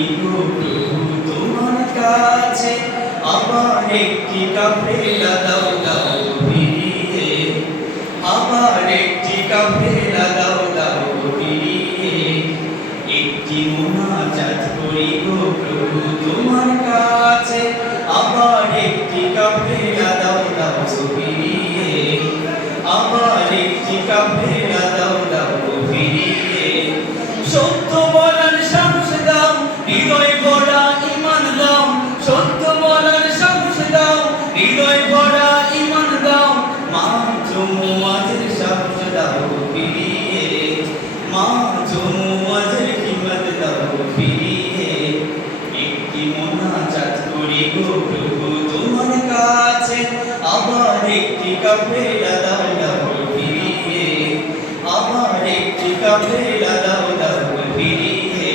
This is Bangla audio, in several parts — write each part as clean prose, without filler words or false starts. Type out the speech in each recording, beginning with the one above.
করি গো প্রভু তোমার কাছে, আবার একটি কাফেলা দাও দাও ফিরিয়ে, আবার একটি কাফেলা দাও দাও ফিরিয়ে। একটি মুনাজাত করি গো প্রভু তোমার কাছে, আবার একটি কাফেলা দাও দাও ফিরিয়ে, আবার একটি কাফেলা দাও দাও ফিরিয়ে। সত্য বলার সাহস দাও, হৃদয় ভরা ঈমান দাও, সত্য বলার সাহস দাও, হৃদয় ভরা ঈমান দাও। মাঝ মুআজের সাহস দাও ফিরিয়ে, মাঝ মুআজের হিম্মত দাও ফিরিয়ে। একটি মুনাজাত করি গো প্রভু তোমার কাছে, আবার একটি কাফেলা দাও দাও ফিরিয়ে, আবার একটি কাফেলা দাও দাও ফিরিয়ে।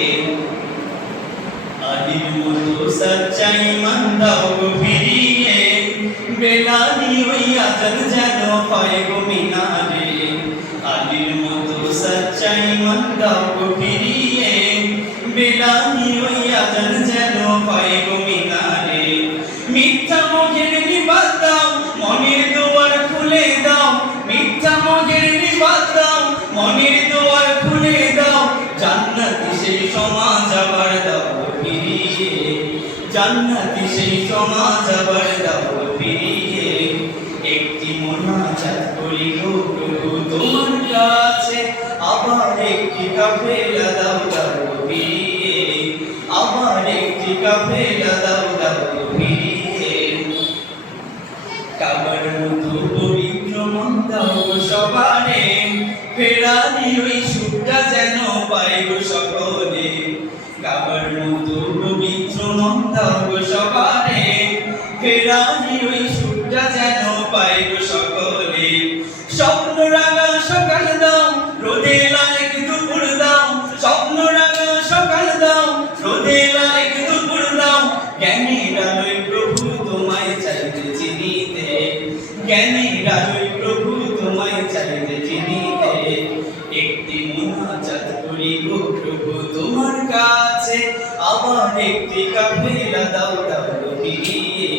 আদির মতো সচ্চাই মান দাও ফিরিয়ে, বেলালি ওই আজান যেন হয় গো মিনারে। আদির মতো সচ্চাই মান দাও ফিরিয়ে, বেলালি ওই আজান যেন হয় গো মিনারে। মিথ্যা মুখের নিবাস দাও, মনের দুয়ার খুলে দাও, মিথ্যা মুখের নিবাস দাও, মনের দুয়ার খুলে দাও। জান্নাতি সেই সমাজ আবার দাও ফিরিয়ে, জান্নাতি সেই সমাজ আবার দাও ফিরিয়ে। একটি মুনাজাত করি গো প্রভু তোমার কাছে, আবার একটি কাফেলা দাও দাও ফিরিয়ে, আবার একটি কাফেলা দাও দাও ফিরিয়ে। কাবার মতো পবিত্র মন দাও সবারে, ফেরানি ওই সুখটা যেন পাই গো সকলে। কাবার মতো পবিত্র মন দাও সবারে, ফেরানি ওই সুখটা যেন পাই গো সকলে। স্বপ্ন রাঙা সকাল দাও, রোদে লায়ক দুপুর দাও, স্বপ্ন রাঙা সকাল দাও, রোদে লায়ক দুপুর দাও। জ্ঞানীর আলোয় প্রভু তোমায় চাইতে চিনিতে, জ্ঞানীর আলোয় প্রভু তোমায় চাইতে চিনিতে। একটি মুনাজাত করি গো প্রভু তোমার কাছে, আবার একটি কাফেলা দাও দাও ফিরিয়ে,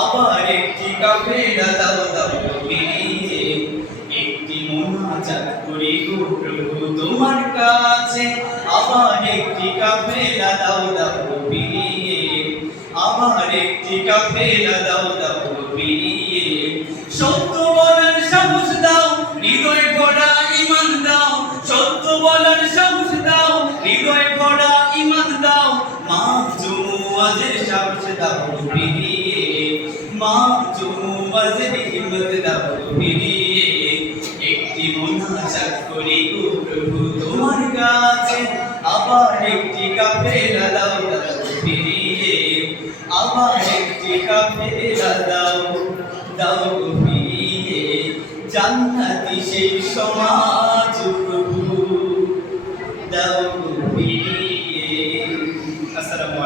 আবার একটি কাফেলা দাও দাও ফিরিয়ে। একটি মুনাজাত করি গো প্রভু তোমার কাছে, আবার একটি কাফেলা দাও দাও ফিরিয়ে, আবার একটি কাফেলা দাও দাও ফিরিয়ে। সত্য বলার সাহস দাও, হৃদয় ভরা ঈমান দাও, সত্য বলার সাহস দাও, হৃদয় ভরা ঈমান দাও। মাঝ মুআজের সাহস দাও ফিরিয়ে, মাঝ মুআজের হিম্মত দাও ফিরিয়ে। একটি মুনাজাত করি গো প্রভু তোমার কাছে, আবার একটি কাফেলা দাও দাও ফিরিয়ে, আবার একটি কাফেলা দাও দাও ফিরিয়ে। জান্নাতি সেই সমাজ প্রভু